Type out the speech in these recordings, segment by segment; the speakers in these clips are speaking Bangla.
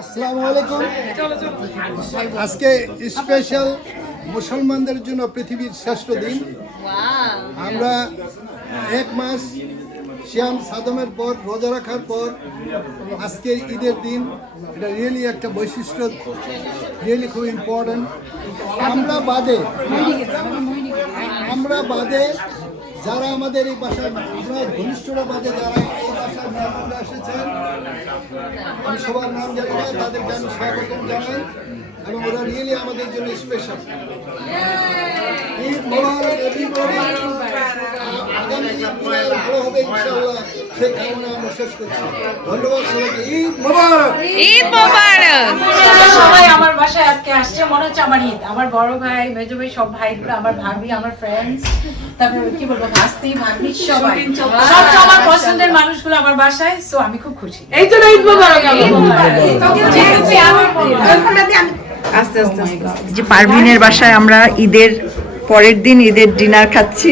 আসসালামু আলাইকুম। আজকে স্পেশাল মুসলমানদের জন্য পৃথিবীর শ্রেষ্ঠ দিন। আমরা এক মাস সিয়াম সাধমের পর রোজা রাখার পর আজকে ঈদের দিন। এটা রিয়েলি একটা বৈশিষ্ট্য, রিয়েলি খুব ইম্পর্টেন্ট। আমরা বাদে যারা আমাদের এই বাসার ঘনিষ্ঠরা বাদে যারা এই বাসার মেহমানরা এসেছেন, আমি সবার নাম জানি না, তাদেরকে আমি স্বাগতম জানাই এবং ওরা রিয়েলি আমাদের জন্য স্পেশাল। ঈদ মোবারক এভরিবডি। আগামী ঈদগুলো ভালো হবে ইনশাআল্লাহ, সেই কামনা আমরা শেষ করছি। ধন্যবাদ সবাইকে। ঈদ মোবারক। ঈদ মোবারক। সবাই আমার বাসায় আজকে আসছে, মনে হচ্ছে আমার ঈদ। আমার বড় ভাই, মেজো ভাই, সব ভাইগুলো, আমার ভাবি, আমার ফ্রেন্ডস, তারপরে কি বলবো, ভাস্তি, ভাবি, সবাই সব আমার পছন্দের মানুষগুলো আমার বাসায়। সো আমি খুব খুশি। এই তো ঈদ মোবারক। আস্তে আস্তে যে পারভিনের বাসায় আমরা ঈদের পরের দিন ঈদের ডিনার খাচ্ছি।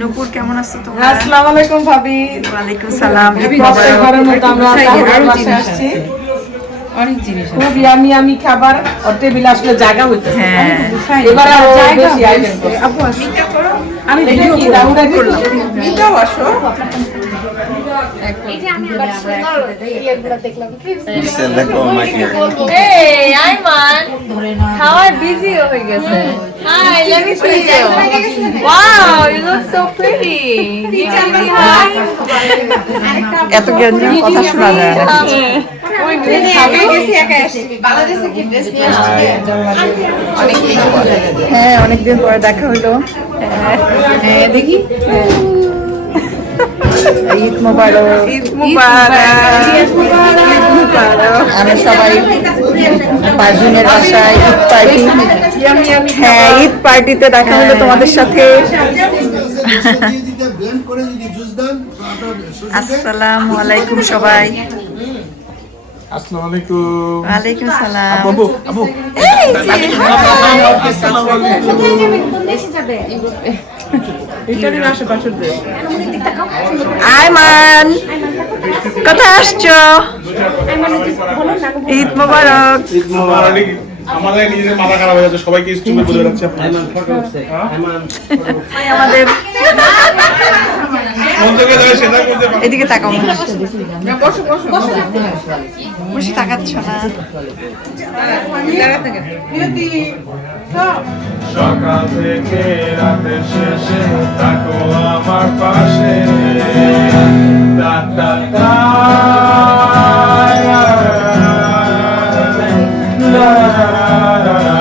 নূপুর কেমন আছো তোমরা? আসসালামু আলাইকুম ভাবি। ওয়ালাইকুম সালাম। ঘরের মধ্যে আমরা বাসায় আসছি। অনেক জিনিস খুব ইয়ামি ইয়ামি খাবার, ওর টেবিলে আসলে জায়গা হইতেছে। হ্যাঁ, এবার আরো বেশি আইটেম করো। আপু আসো, আমি ভিডিও করলাম। মিটাও আসো। Hey, Ayman. How are busy হয়ে গেছে? Hi, let me see you. Wow, you look so pretty. You tell me hi. এত জ্ঞান কথা শোনা যায় না। হ্যাঁ, অনেকদিন পরে দেখা হলো। দেখি ঈদ মোবারক। ঈদ মুবারক। আমরা সবাই পারভিনের বাসায় ঈদ পার্টি, হ্যাঁ ঈদ পার্টিতে দেখা হলো তোমাদের সাথে। ব্লেন্ড করে যদি জুস দেন আপনার আসসালামু আলাইকুম সবাই। আসসালামু আলাইকুম। ওয়ালাইকুম সালাম। বাবু বাবু আয়মান, কোথায় আসছো? ঈদ মোবারক। ঈদ মোবারক। আমাদের নিজেদের মাথা খারাপ হয়ে যাচ্ছে, সবাইকে স্টুপে বলে যাচ্ছে আপনারা। আমাদের কোন জায়গায় যাবে সেটা করতে পারবেন। এদিকে তাকাও, বসে তাকাচ্ছ না। সকাল থেকে রাতের শেষে থাকো আমার পাশে। তা তা তা লা লা লা লা।